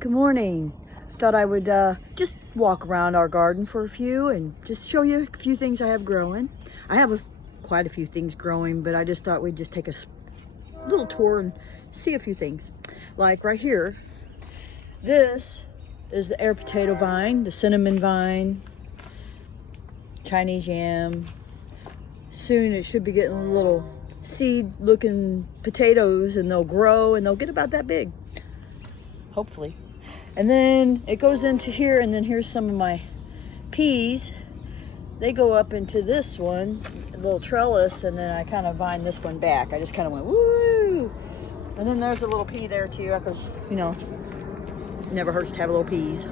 Good morning. Thought I would just walk around our garden for a few and just show you a few things I have growing. I have quite a few things growing, but I just thought we'd just take a little tour and see a few things. Like right here, this is the air potato vine, the cinnamon vine, Chinese yam. Soon it should be getting little seed looking potatoes, and they'll grow and they'll get about that big, hopefully. And then it goes into here, and then here's some of my peas. They go up into this one, a little trellis, and then I kind of vine this one back. I just kind of went, woo! And then there's a little pea there too, because, you know, it never hurts to have little peas.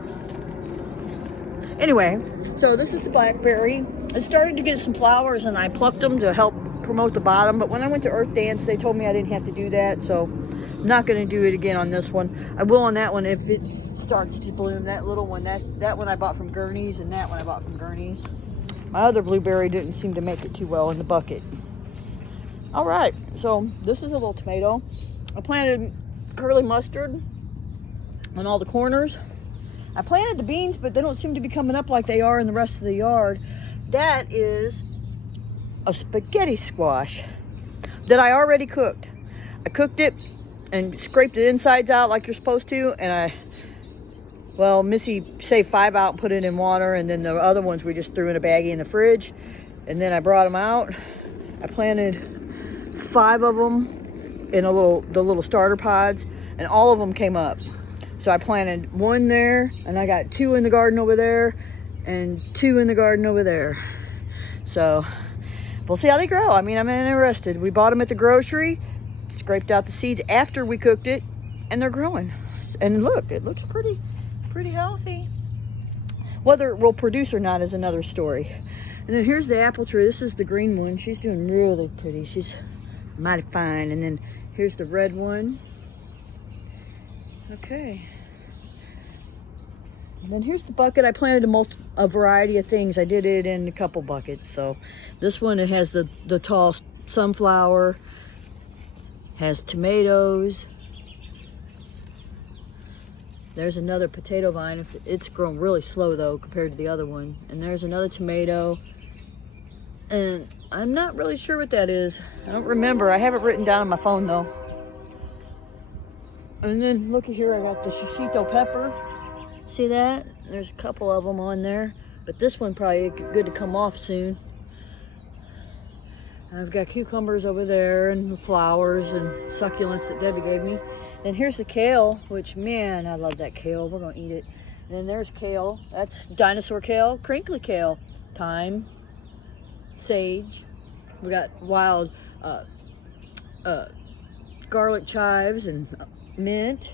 Anyway, so this is the blackberry. It's starting to get some flowers, and I plucked them to help promote the bottom. But when I went to Earth Dance, they told me I didn't have to do that, so I'm not going to do it again on this one. I will on that one if it starts to bloom. That little one, that one I bought from Gurney's, and that one I bought from Gurney's. My other blueberry didn't seem to make it too well in the bucket. All right, so this is a little tomato. I planted curly mustard on all the corners. I planted the beans, but they don't seem to be coming up like they are in the rest of the yard. That is a spaghetti squash that I already cooked. I cooked it and scraped the insides out like you're supposed to, and Missy saved 5 out and put it in water, and then the other ones we just threw in a baggie in the fridge, and then I brought them out. I planted 5 of them in the little starter pods, and all of them came up. So I planted 1 there, and I got 2 in the garden over there, and 2 in the garden over there. So we'll see how they grow. I mean, I'm interested. We bought them at the grocery, scraped out the seeds after we cooked it, and they're growing. And look, it looks pretty healthy. Whether it will produce or not is another story. And then here's the apple tree. This is the green one. She's doing really pretty. She's mighty fine. And then here's the red one. Okay. And then here's the bucket. I planted a variety of things. I did it in a couple buckets. So this one, it has the tall sunflower, has tomatoes. There's another potato vine. It's grown really slow though compared to the other one. And there's another tomato. And I'm not really sure what that is. I don't remember. I have it written down on my phone though. And then looky here, I got the shishito pepper. See that? There's a couple of them on there. But this one probably good to come off soon. I've got cucumbers over there and flowers and succulents that Debbie gave me. And here's the kale, which, man, I love that kale. We're going to eat it. And then there's kale. That's dinosaur kale, crinkly kale, thyme, sage. We got wild garlic chives and mint.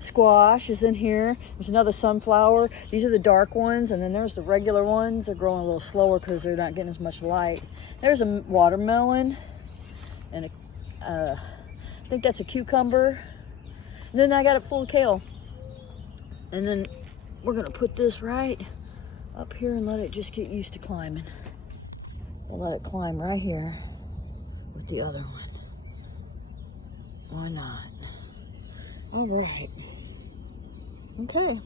Squash is in here. There's another sunflower. These are the dark ones, and then there's the regular ones. They're growing a little slower because they're not getting as much light. There's a watermelon, and I think that's a cucumber. And then I got it full of kale. And then we're gonna put this right up here and let it just get used to climbing. We'll let it climb right here with the other one. Or not. All right. Okay.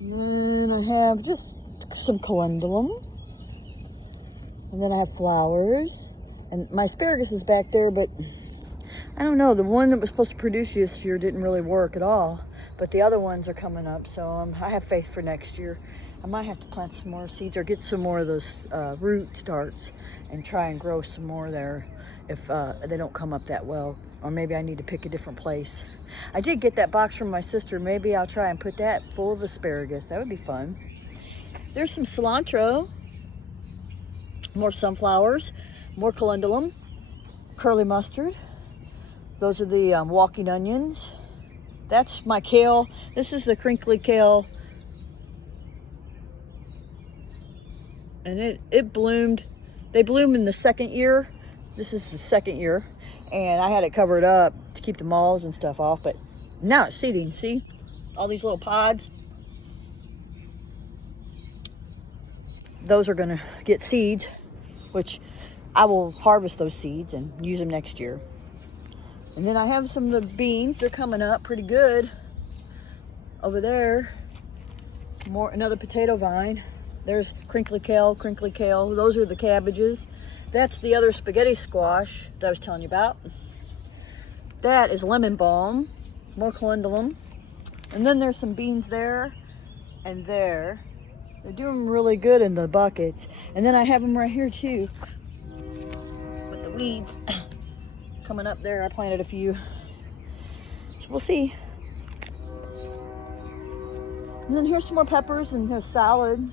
And then I have just some calendulum. And then I have flowers. And my asparagus is back there, but I don't know. The one that was supposed to produce this year didn't really work at all. But the other ones are coming up, so I have faith for next year. I might have to plant some more seeds or get some more of those root starts and try and grow some more there if they don't come up that well. Or maybe I need to pick a different place. I did get that box from my sister. Maybe I'll try and put that full of asparagus. That would be fun. There's some cilantro, more sunflowers, more calendulum, curly mustard. Those are the walking onions. That's my kale. This is the crinkly kale. And it bloomed. They bloom in the second year. This is the second year. And I had it covered up to keep the moths and stuff off. But now it's seeding. See? All these little pods. Those are going to get seeds, which I will harvest those seeds and use them next year. And then I have some of the beans. They're coming up pretty good. Over there, another potato vine. There's crinkly kale, crinkly kale. Those are the cabbages. That's the other spaghetti squash that I was telling you about. That is lemon balm, more calendulum. And then there's some beans there and there. They're doing really good in the buckets. And then I have them right here too, with the weeds coming up there. I planted a few, so we'll see. And then here's some more peppers and here's salad.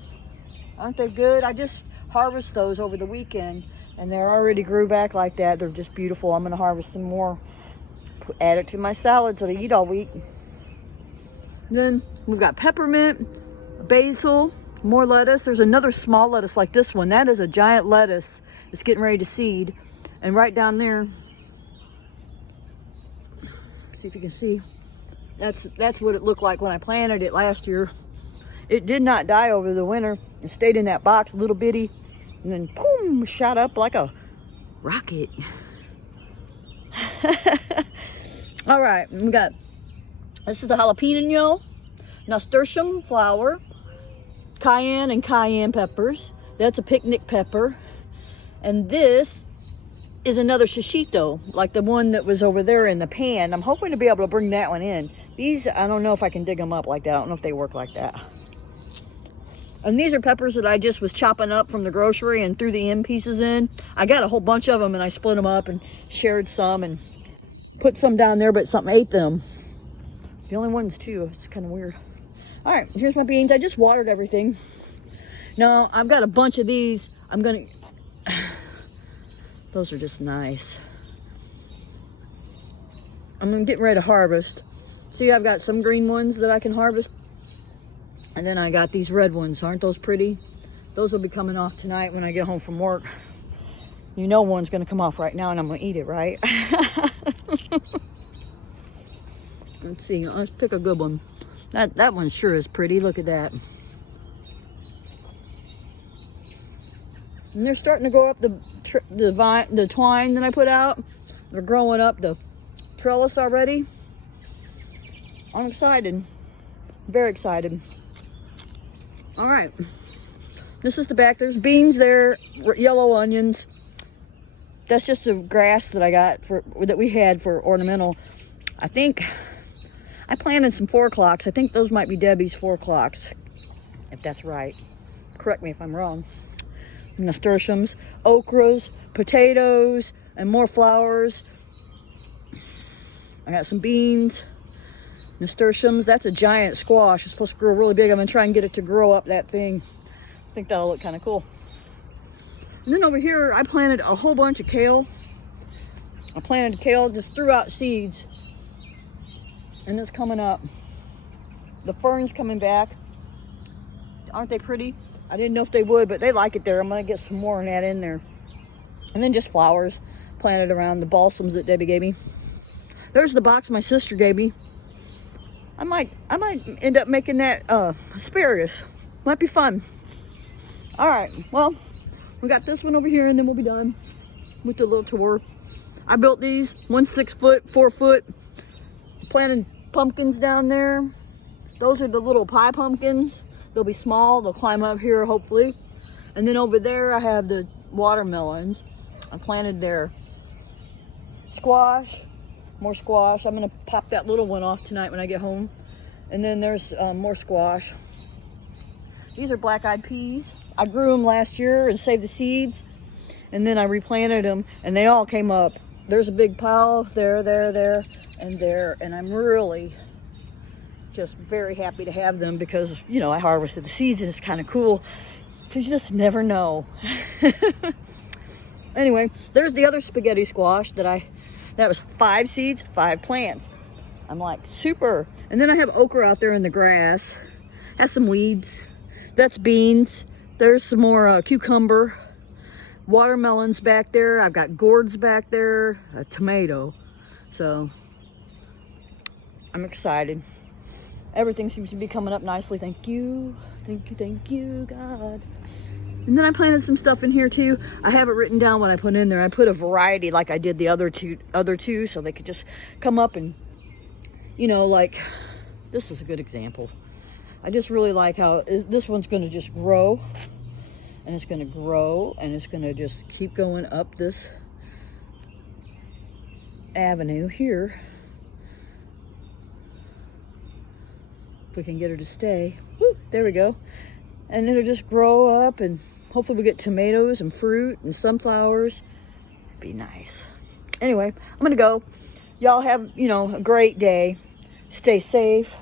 Aren't they good? I just harvest those over the weekend and they're already grew back like that. They're just beautiful. I'm gonna harvest some more, add it to my salads that I eat all week. And then we've got peppermint, basil, more lettuce. There's another small lettuce like this one. That is a giant lettuce. It's getting ready to seed. And right down there, see if you can see, that's what it looked like when I planted it last year. It did not die over the winter. It stayed in that box, little bitty, and then boom, shot up like a rocket. All right, we got, this is a jalapeno, nasturtium flower, cayenne and cayenne peppers. That's a picnic pepper. And this is another shishito, like the one that was over there in the pan. I'm hoping to be able to bring that one in. These, I don't know if I can dig them up like that. I don't know if they work like that. And these are peppers that I just was chopping up from the grocery and threw the end pieces in. I got a whole bunch of them and I split them up and shared some and put some down there, but something ate them. The only ones too. It's kind of weird. All right, here's my beans. I just watered everything. Now, I've got a bunch of these. I'm gonna, those are just nice. I'm getting ready to harvest. See, I've got some green ones that I can harvest. And then I got these red ones. Aren't those pretty? Those will be coming off tonight when I get home from work. You know one's gonna come off right now and I'm gonna eat it, right? Let's see, let's pick a good one. That one sure is pretty, look at that. And they're starting to grow up the twine that I put out. They're growing up the trellis already. I'm excited, very excited. All right, this is the back. There's beans there, yellow onions. That's just the grass that I got that we had for ornamental. I think I planted some 4 o'clocks. I think those might be Debbie's 4 o'clocks, if that's right. Correct me if I'm wrong. Nasturtiums, okras, potatoes, and more flowers. I got some beans, nasturtiums. That's a giant squash. It's supposed to grow really big. I'm gonna try and get it to grow up that thing. I think that'll look kind of cool. And then over here, I planted a whole bunch of kale. I planted kale, just threw out seeds. And it's coming up. The fern's coming back. Aren't they pretty? I didn't know if they would, but they like it there. I'm gonna get some more and add in there. And then just flowers planted around the balsams that Debbie gave me. There's the box my sister gave me. I might end up making that asparagus. Might be fun. All right, well, we got this one over here and then we'll be done with the little tour. I built these, one 6 foot, 4 foot. Planted pumpkins down there. Those are the little pie pumpkins. They'll be small, they'll climb up here hopefully. And then over there I have the watermelons. I planted there. Squash, more squash. I'm gonna pop that little one off tonight when I get home. And then there's more squash. These are black-eyed peas. I grew them last year and saved the seeds. And then I replanted them and they all came up. There's a big pile there, and there. And I'm really just very happy to have them because, you know, I harvested the seeds and it's kind of cool to just never know. Anyway, there's the other spaghetti squash that was 5 seeds, 5 plants. I'm like, super. And then I have okra out there in the grass. Has some weeds. That's beans. There's some more cucumber. Watermelons back there. I've got gourds back there. A tomato. So, I'm excited. Everything seems to be coming up nicely. Thank you. Thank you, God. And then I planted some stuff in here too. I have it written down what I put in there. I put a variety like I did the other two, so they could just come up and, you know, like, this is a good example. I just really like how this one's going to just grow, and it's going to grow, and it's going to just keep going up this avenue here. If we can get her to stay. Woo, there we go. And it'll just grow up, and hopefully we'll get tomatoes and fruit and sunflowers. Be nice. Anyway, I'm going to go. Y'all have, you know, a great day. Stay safe,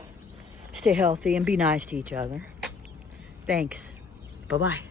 stay healthy, and be nice to each other. Thanks. Bye-bye.